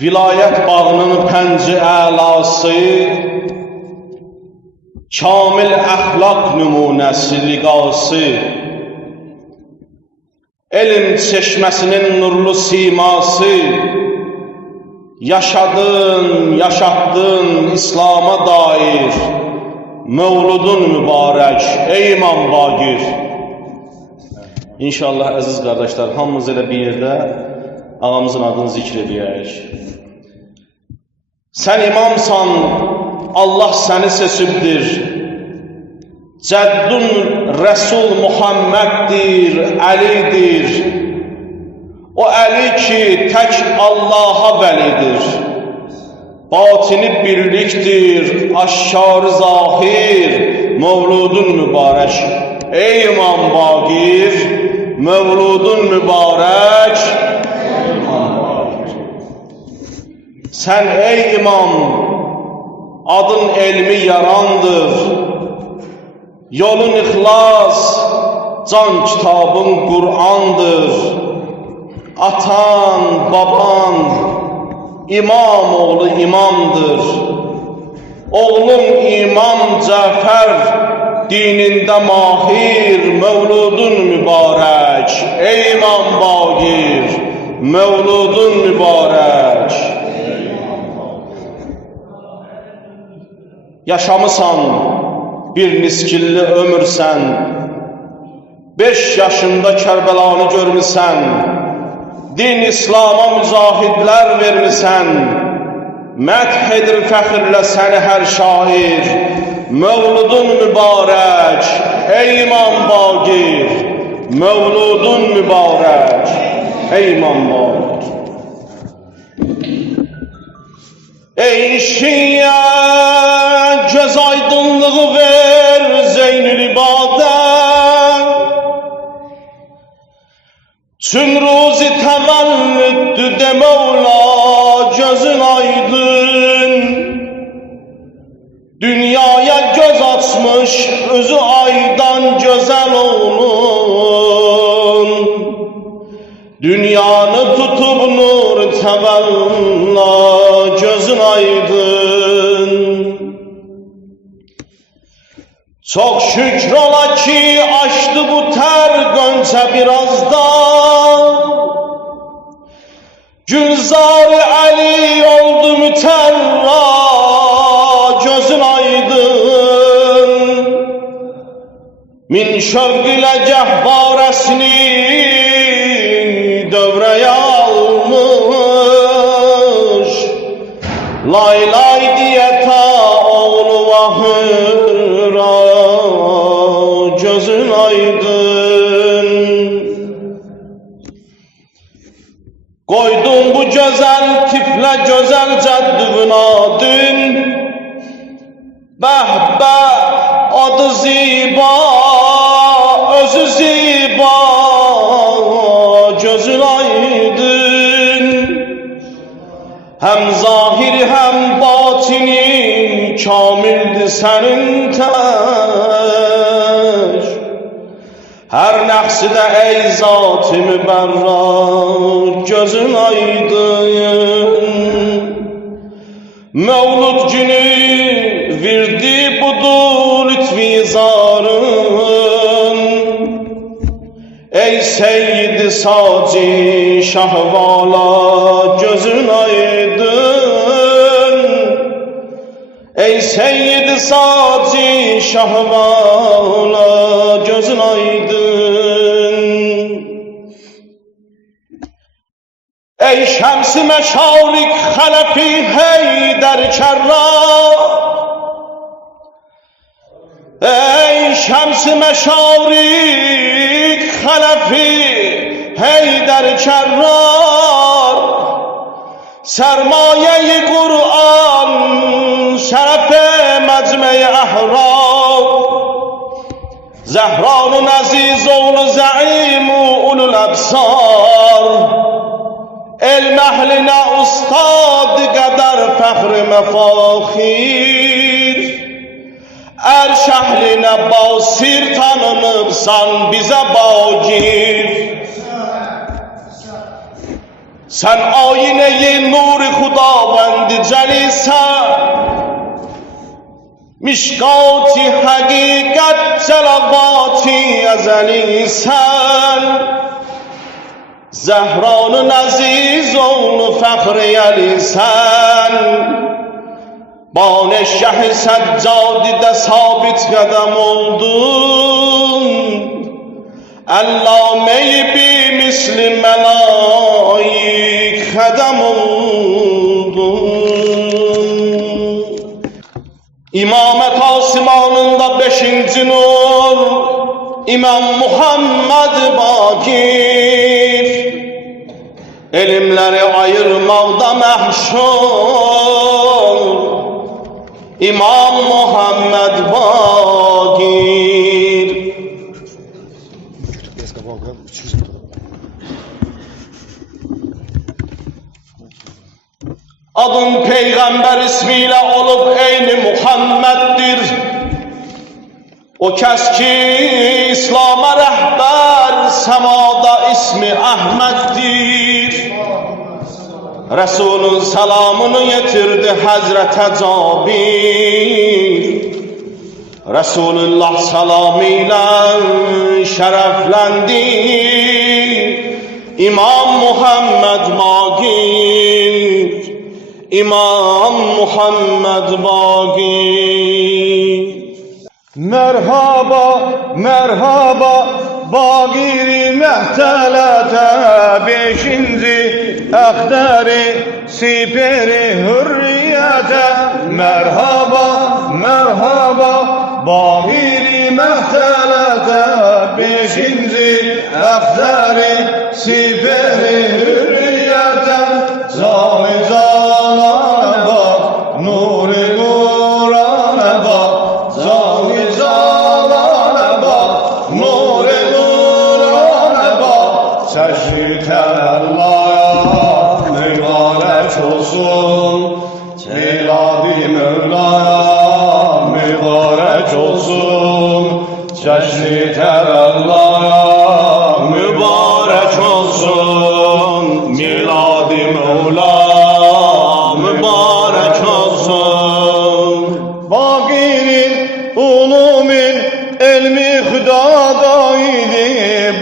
Vilayət bağının pənci əlası, kamil əxlaq nümunəsi liqası, elm çeşməsinin nurlu siması, yaşadın, yaşatdın İslam'a dair, Mevludun mübarək, ey İmam Baqir. İnşallah əziz qardaşlar, hamımız elə bir yerdə ağamızın adını zikr edəyək. Sən imamsan, Allah səni seçibdir. Cəddun Rəsul Muhammeddir, Əlidir. O Əli ki, tək Allaha vəlidir. Batini birlikdir, aşkarı zahir, Mevludun mübarək. Ey İmam Baqir, Mevludun mübarək. Sen ey imam, adın elmi yarandır. Yolun ihlas, can kitabın Kur'andır. Atan, baban, imam oğlu imamdır. Oğlum İmam Cafer, dininde mahir, Mevludun mübarək. Ey İmam Baqir, Mevludun mübarək. Yaşamısan, bir niskilli ömürsən, 5 yaşında Kərbəlanı görmüsən, din İslam'a mücahidlər vermisən, məth edir fəxirlə səni hər şair, Mevludun mübarək, ey İmam Baqir, Mevludun mübarək, ey İmam Baqir. Ey şiyə, göz aydınlığı ver Zeynül İbadə, çün ruzi təvəllüddü de Mevla, gözün aydın. Dünyaya göz açmış, özü aydan güzel oğlun. Dünyanı tutup nur təvəlla, gözün aydın. Çok şükür ola ki açtı bu ter gönçe birazda. Gülzar-ı Ali oldu müterra, gözün aydın. Min şevk ile gehvaresini devreye almış. Lay lay diye ta oğlu vahıra, gözün aydın. Koydum bu güzel tifle güzel caddüvün adın. Behbe adı ziba, özü ziba, gözün aydın. Hem zahir hem batinin kamildi senin tək. Her nəqsidə ey zat-ı mübərrak, gözün aydın. Mevlud günü verdi budur lütfi zarın. Ey Seyyid-i Saci Şahvala, gözün aydın. Ey Seyyid-i Saci Şahvala, gözün aydın. Ey şems-i meşarik Halefi Heydər Kərrar. Ey şems-i meşarik Halefi Heydər Kərrar. Sermaye-i Kur'an, şeref-i mecme-i ahrar. Zehranun aziz oğlu zaim-u ulul absar. Elm ehline ustad kadar fəxr-i məfaxir. Erş ehline basir tanınıbsan bize Baqir. Sen ayine-i nur-i Xuda مشکاتی حقیقت جلواتی ازلیسن زهران عزیزان فخر علیسن بان شه سجادی ده ثابت قدم oldun علامه بی مثل ملائک خدم oldun İmamet asimanında 5. nur İmam Muhammed Bakir Elimleri ayırmaqda məhşur İmam Muhammed Bakir Adın peygamber ismiyle olup eyni Muhammed'dir. O kes ki İslam'a rehber semada ismi Ahmet'dir. Resulün selamını getirdi Hazreti Cabir. Resulullah selamıyla şereflendi İmam Muhammed Bakir İmam Muhammed Bakir Merhaba, merhaba Bagir-i Mehtelete 5. Ehderi Siperi Hürriyete Merhaba, merhaba Bagir-i Mehtelete 5. Ehderi Siperi Hürriyete Zami Zalane bak, Nuri Nurane bak Zami Zalane bak, Nuri Nurane bak Çeşit Allah'a mübarek olsun Celal-i Mevla'ya mübarek olsun Çeşit Allah'a mübarek olsun Milad-i Mevla mübarek olsun Bakir'in ulumin elmi hüdadaydı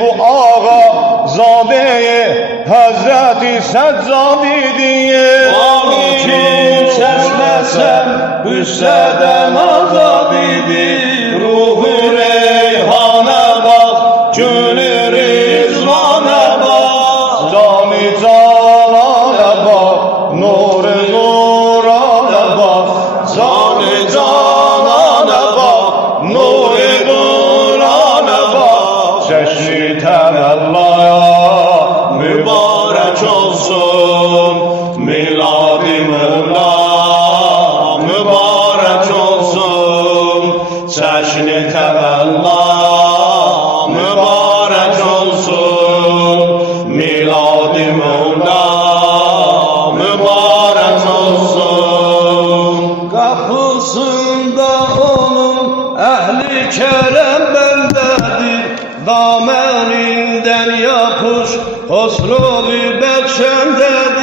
Bu ağa zadeyi Hazreti Seccadi'di Bakir'in çeşmesem hüsseden azad idi Ruhu reyhana bak gönlü rizvana bak Cami canana bak Nur-i nurana bak Cami canana bak Nur-i nurana bak Çeşni temellaya mübarek olsun Milad-i Mevla mübarek olsun Çeşni temella mübarek olsun Milad-i Mevla mübarek olsun Kapısında onun ehli kerem bendedir Dameninden yapış hosnu bir bekşendedir